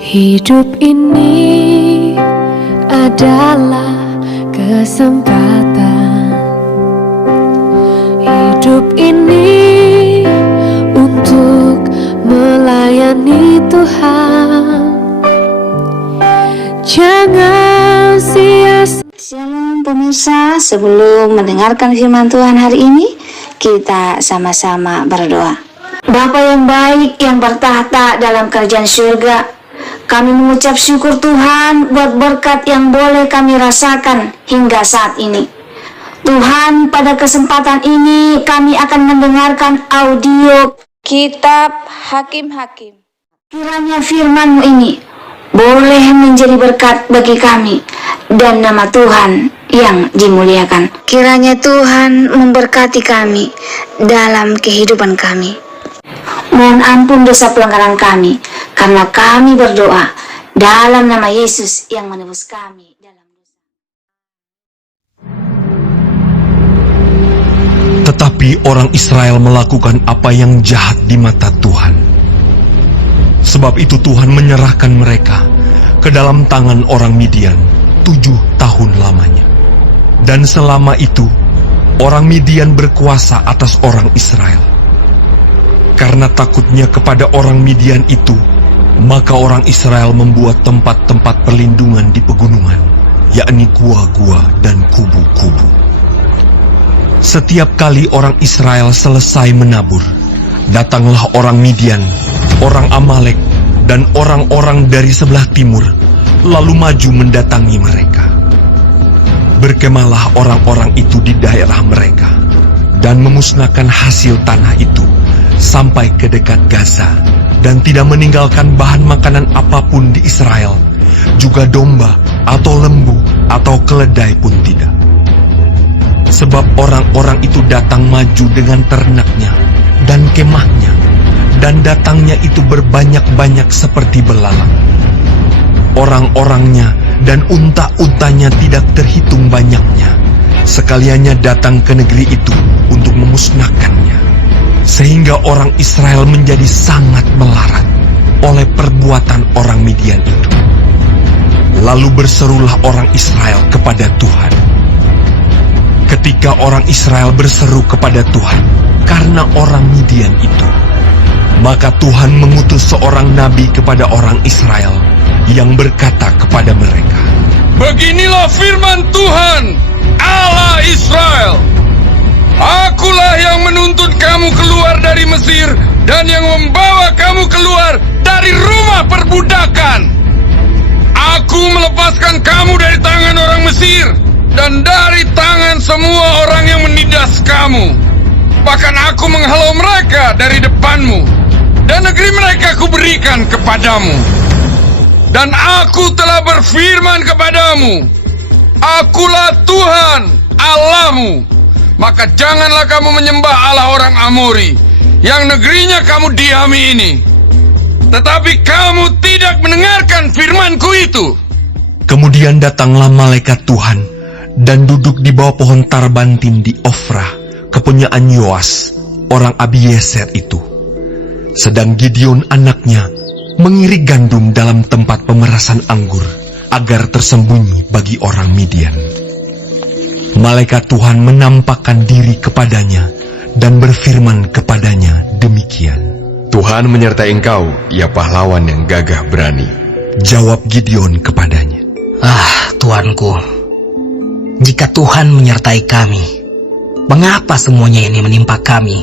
Hidup ini adalah kesempatan. Hidup ini untuk melayani Tuhan. Jangan sia-sia. Shalom pemirsa, sebelum mendengarkan firman Tuhan hari ini, kita sama-sama berdoa. Bapa yang baik yang bertahta dalam kerajaan surga, kami mengucap syukur Tuhan buat berkat yang boleh kami rasakan hingga saat ini. Tuhan, pada kesempatan ini kami akan mendengarkan audio Kitab Hakim-Hakim. Kiranya firman-Mu ini boleh menjadi berkat bagi kami dan nama Tuhan yang dimuliakan. Kiranya Tuhan memberkati kami dalam kehidupan kami. Mohon ampun dosa pelanggaran kami, karena kami berdoa dalam nama Yesus yang menebus kami dalam dosa. Tetapi orang Israel melakukan apa yang jahat di mata Tuhan. Sebab itu Tuhan menyerahkan mereka ke dalam tangan orang Midian 7 tahun lamanya. Dan selama itu, orang Midian berkuasa atas orang Israel. Karena takutnya kepada orang Midian itu, maka orang Israel membuat tempat-tempat perlindungan di pegunungan, yakni gua-gua dan kubu-kubu. Setiap kali orang Israel selesai menabur, datanglah orang Midian, orang Amalek, dan orang-orang dari sebelah timur, lalu maju mendatangi mereka. Berkemahlah orang-orang itu di daerah mereka, dan memusnahkan hasil tanah itu, sampai ke dekat Gaza, dan tidak meninggalkan bahan makanan apapun di Israel, juga domba, atau lembu, atau keledai pun tidak. Sebab orang-orang itu datang maju dengan ternaknya, dan kemahnya, dan datangnya itu berbanyak-banyak seperti belalang. Orang-orangnya dan unta-untanya tidak terhitung banyaknya, sekaliannya datang ke negeri itu untuk memusnahkannya. Sehingga orang Israel menjadi sangat melarat oleh perbuatan orang Midian itu. Lalu berserulah orang Israel kepada Tuhan. Ketika orang Israel berseru kepada Tuhan karena orang Midian itu, maka Tuhan mengutus seorang nabi kepada orang Israel yang berkata kepada mereka, "Beginilah firman Tuhan, Allah Israel. Akulah yang menuntut kamu keluar dari Mesir dan yang membawa kamu keluar dari rumah perbudakan. Aku melepaskan kamu dari tangan orang Mesir dan dari tangan semua orang yang menindas kamu. Bahkan aku menghalau mereka dari depanmu, dan negeri mereka kuberikan kepadamu. Dan aku telah berfirman kepadamu, Akulah Tuhan Allahmu. Maka janganlah kamu menyembah Allah orang Amori, yang negerinya kamu diami ini. Tetapi kamu tidak mendengarkan firmanku itu." Kemudian datanglah malaikat Tuhan dan duduk di bawah pohon tarbantin di Ofrah, kepunyaan Yoas, orang Abiezer itu. Sedang Gideon anaknya mengirik gandum dalam tempat pemerasan anggur, agar tersembunyi bagi orang Midian. Malaikat Tuhan menampakkan diri kepadanya dan berfirman kepadanya demikian, "Tuhan menyertai engkau, ya pahlawan yang gagah berani." Jawab Gideon kepadanya, Tuanku, jika Tuhan menyertai kami, mengapa semuanya ini menimpa kami?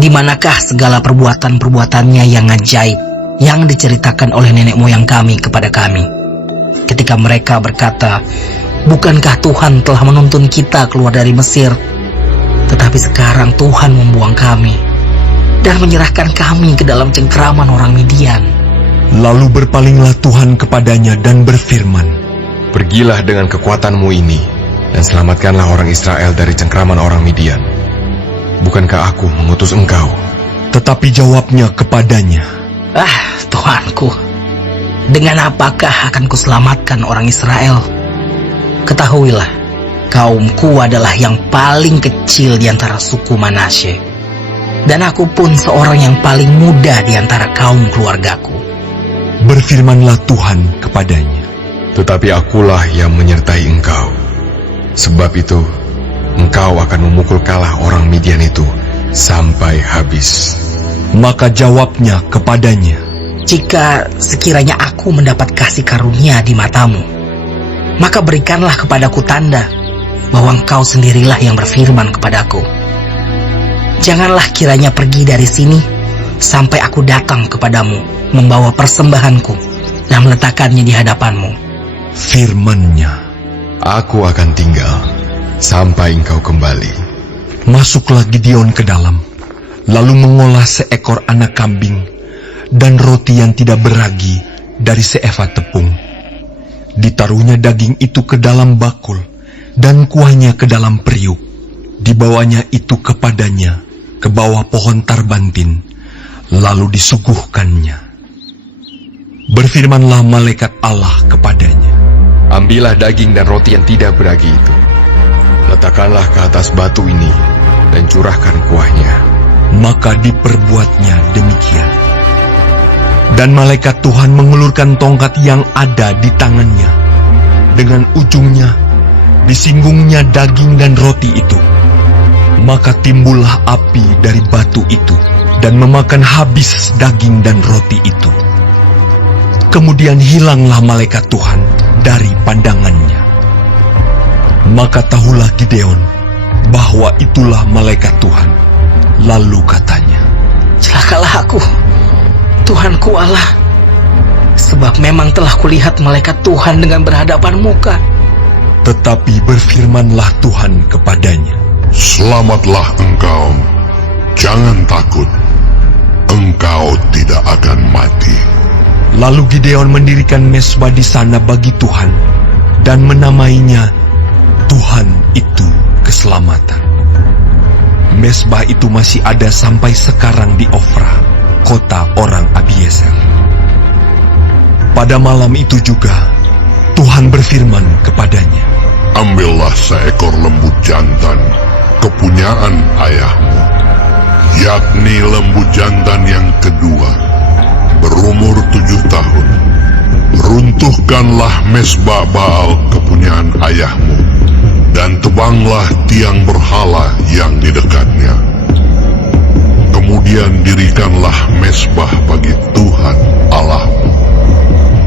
Di manakah segala perbuatan-perbuatannya yang ajaib yang diceritakan oleh nenek moyang kami kepada kami, ketika mereka berkata, "Bukankah Tuhan telah menuntun kita keluar dari Mesir? Tetapi sekarang Tuhan membuang kami dan menyerahkan kami ke dalam cengkeraman orang Midian." Lalu berpalinglah Tuhan kepadanya dan berfirman, "Pergilah dengan kekuatanmu ini, dan selamatkanlah orang Israel dari cengkraman orang Midian. Bukankah aku mengutus engkau?" Tetapi jawabnya kepadanya, Tuanku, dengan apakah akan kuselamatkan orang Israel? Ketahuilah, kaumku adalah yang paling kecil di antara suku Manasye, dan aku pun seorang yang paling muda di antara kaum keluargaku. Berfirmanlah Tuhan kepadanya, Tetapi akulah yang menyertai engkau. Sebab itu, engkau akan memukul kalah orang Midian itu sampai habis. Maka jawabnya kepadanya, Jika sekiranya aku mendapat kasih karunia di matamu, maka berikanlah kepadaku tanda bahwa engkau sendirilah yang berfirman kepadaku. Janganlah kiranya pergi dari sini sampai aku datang kepadamu membawa persembahanku dan meletakkannya di hadapanmu. firman-Nya, Aku akan tinggal sampai engkau kembali. masuklah Gideon ke dalam, lalu mengolah seekor anak kambing dan roti yang tidak beragi dari seefa tepung. Ditaruhnya daging itu ke dalam bakul dan kuahnya ke dalam periuk. Dibawanya itu kepadanya ke bawah pohon tarbantin, lalu disuguhkannya. Berfirmanlah malaikat Allah kepadanya, Ambillah daging dan roti yang tidak beragi itu. Letakkanlah ke atas batu ini dan curahkan kuahnya. maka diperbuatnya demikian. Dan malaikat Tuhan mengulurkan tongkat yang ada di tangannya. Dengan ujungnya disinggungnya daging dan roti itu. Maka timbullah api dari batu itu dan memakan habis daging dan roti itu. Kemudian hilanglah malaikat Tuhan dari pandangannya. Maka tahulah Gideon bahwa itulah malaikat Tuhan. Lalu katanya, Celakalah aku, Tuhanku Allah, sebab memang telah kulihat malaikat Tuhan dengan berhadapan muka. tetapi berfirmanlah Tuhan kepadanya, Selamatlah engkau, jangan takut, engkau tidak akan mati. Lalu Gideon mendirikan mesbah di sana bagi Tuhan dan menamainya Tuhan itu keselamatan. Mesbah itu masih ada sampai sekarang di Ofra, kota orang Abiezer. Pada malam itu juga Tuhan berfirman kepadanya, Ambillah seekor lembu jantan, kepunyaan ayahmu, yakni lembu jantan yang kedua, berumur 7 tahun. Runtuhkanlah mesbah Baal kepunyaan ayahmu, dan tebanglah tiang berhala yang di dekatnya. Kemudian dirikanlah mesbah bagi Tuhan Allahmu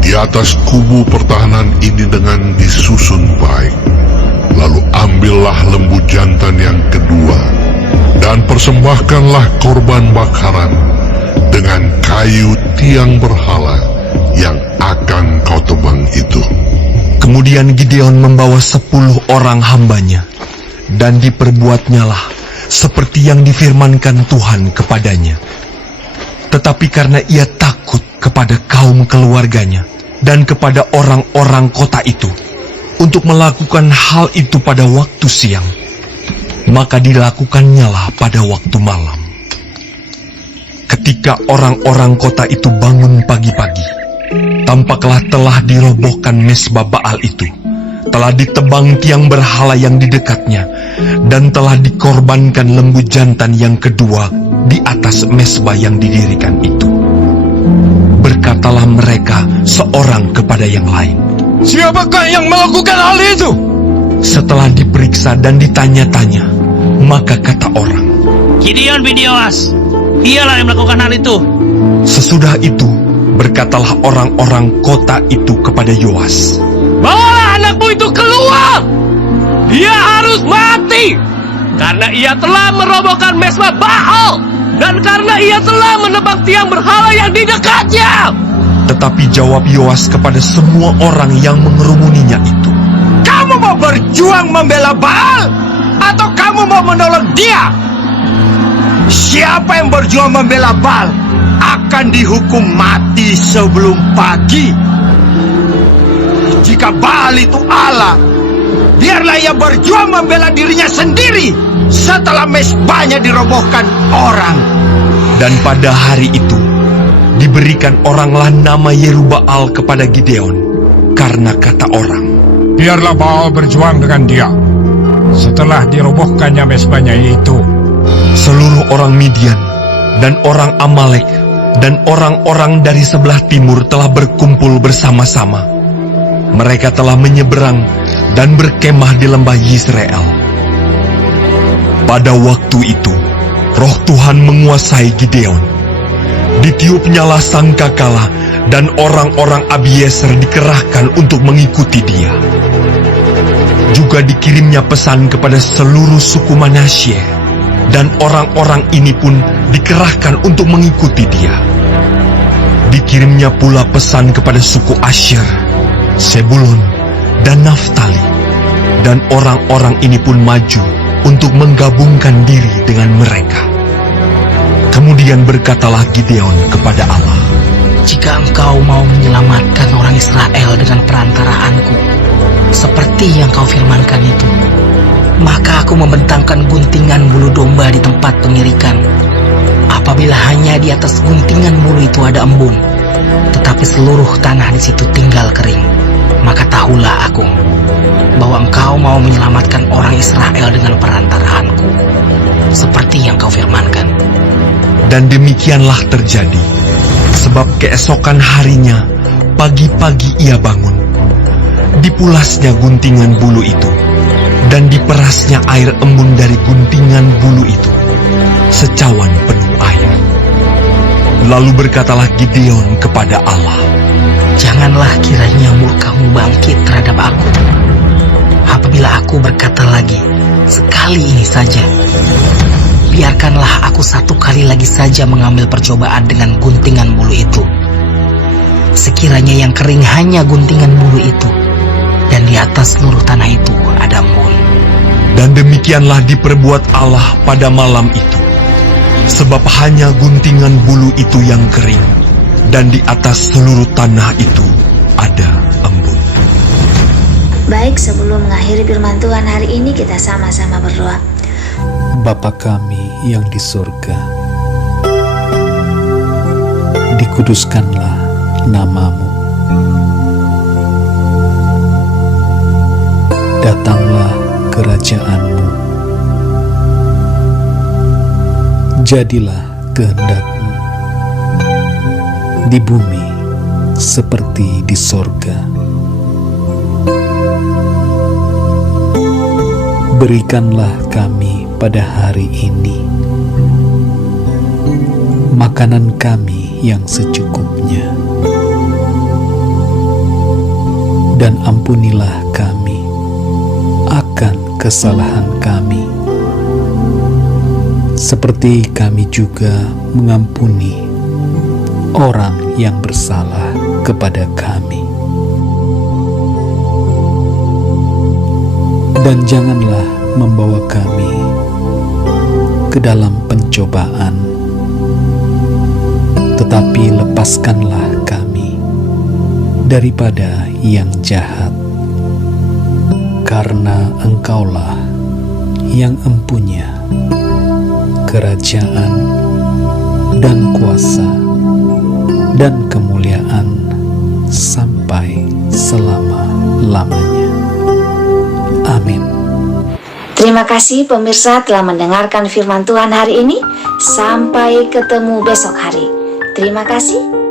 di atas kubu pertahanan ini dengan disusun baik. Lalu ambillah lembu jantan yang kedua dan persembahkanlah korban bakaran dengan kayu tiang berhala yang akan kau tebang itu. Kemudian Gideon membawa 10 orang hambanya, dan diperbuatnyalah seperti yang difirmankan Tuhan kepadanya. Tetapi karena ia takut kepada kaum keluarganya dan kepada orang-orang kota itu untuk melakukan hal itu pada waktu siang, maka dilakukannya pada waktu malam. Ketika orang-orang kota itu bangun pagi-pagi, tampaklah telah dirobohkan mesbah Baal itu, telah ditebang tiang berhala yang di dekatnya, dan telah dikorbankan lembu jantan yang kedua di atas mesbah yang didirikan itu. Berkatalah mereka seorang kepada yang lain, Siapakah yang melakukan hal itu? setelah diperiksa dan ditanya-tanya, maka kata orang, Gideon bin Yoas, dialah yang melakukan hal itu. sesudah itu berkatalah orang-orang kota itu kepada Yoas, Bawalah anakmu itu keluar. Dia harus mati karena ia telah merobohkan mesbah Baal dan karena ia telah menebang tiang berhala yang di dekatnya. Tetapi jawab Yoas kepada semua orang yang mengerumuninya itu, Kamu mau berjuang membela Baal atau kamu mau menolong dia? Siapa yang berjuang membela Baal akan dihukum mati sebelum pagi. Jika Baal itu Allah, biarlah ia berjuang membela dirinya sendiri setelah mesbahnya dirobohkan orang. dan pada hari itu diberikan oranglah nama Yerubbaal kepada Gideon, karena kata orang, Biarlah Baal berjuang dengan dia setelah dirobohkannya mesbahnya itu. seluruh orang Midian dan orang Amalek dan orang-orang dari sebelah timur telah berkumpul bersama-sama. Mereka telah menyeberang dan berkemah di lembah Yisrael. Pada waktu itu, Roh Tuhan menguasai Gideon. Ditiupnyalah sangkakala dan orang-orang Abiezer dikerahkan untuk mengikuti dia. Juga dikirimnya pesan kepada seluruh suku Manasye, dan orang-orang ini pun dikerahkan untuk mengikuti dia. Dikirimnya pula pesan kepada suku Asher, Sebulon, dan Naftali, dan orang-orang ini pun maju untuk menggabungkan diri dengan mereka. Kemudian berkatalah Gideon kepada Allah, Jika engkau mau menyelamatkan orang Israel dengan perantaraanku, seperti yang kau firmankan itu, maka aku membentangkan guntingan bulu domba di tempat pengirikan. Apabila hanya di atas guntingan bulu itu ada embun, tetapi seluruh tanah di situ tinggal kering, maka tahulah aku bahwa engkau mau menyelamatkan orang Israel dengan perantaraanku, seperti yang kau firmankan. dan demikianlah terjadi. Sebab keesokan harinya, pagi-pagi ia bangun. Dipulasnya guntingan bulu itu, dan diperasnya air embun dari guntingan bulu itu, secawan penuh air. Lalu berkatalah Gideon kepada Allah, Janganlah kiranya murkamu bangkit terhadap aku, apabila aku berkata lagi, sekali ini saja. Biarkanlah aku satu kali lagi saja mengambil percobaan dengan guntingan bulu itu. Sekiranya yang kering hanya guntingan bulu itu, dan di atas seluruh tanah itu ada embun. dan demikianlah diperbuat Allah pada malam itu. Sebab hanya guntingan bulu itu yang kering, dan di atas seluruh tanah itu ada embun. Baik, sebelum mengakhiri firman Tuhan hari ini, kita sama-sama berdoa. Bapa kami yang di surga, dikuduskanlah namamu. Datanglah kerajaanmu. Jadilah kehendakmu di bumi seperti di sorga. Berikanlah kami pada hari ini makanan kami yang secukupnya, dan ampunilah kami akan kesalahan kami, seperti kami juga mengampuni orang yang bersalah kepada kami. Dan janganlah membawa kami ke dalam pencobaan, tetapi lepaskanlah kami daripada yang jahat. Karena Engkaulah yang empunya kerajaan dan kuasa dan kemuliaan sampai selama-lamanya. Amin. Terima kasih pemirsa telah mendengarkan firman Tuhan hari ini. Sampai ketemu besok hari. Terima kasih.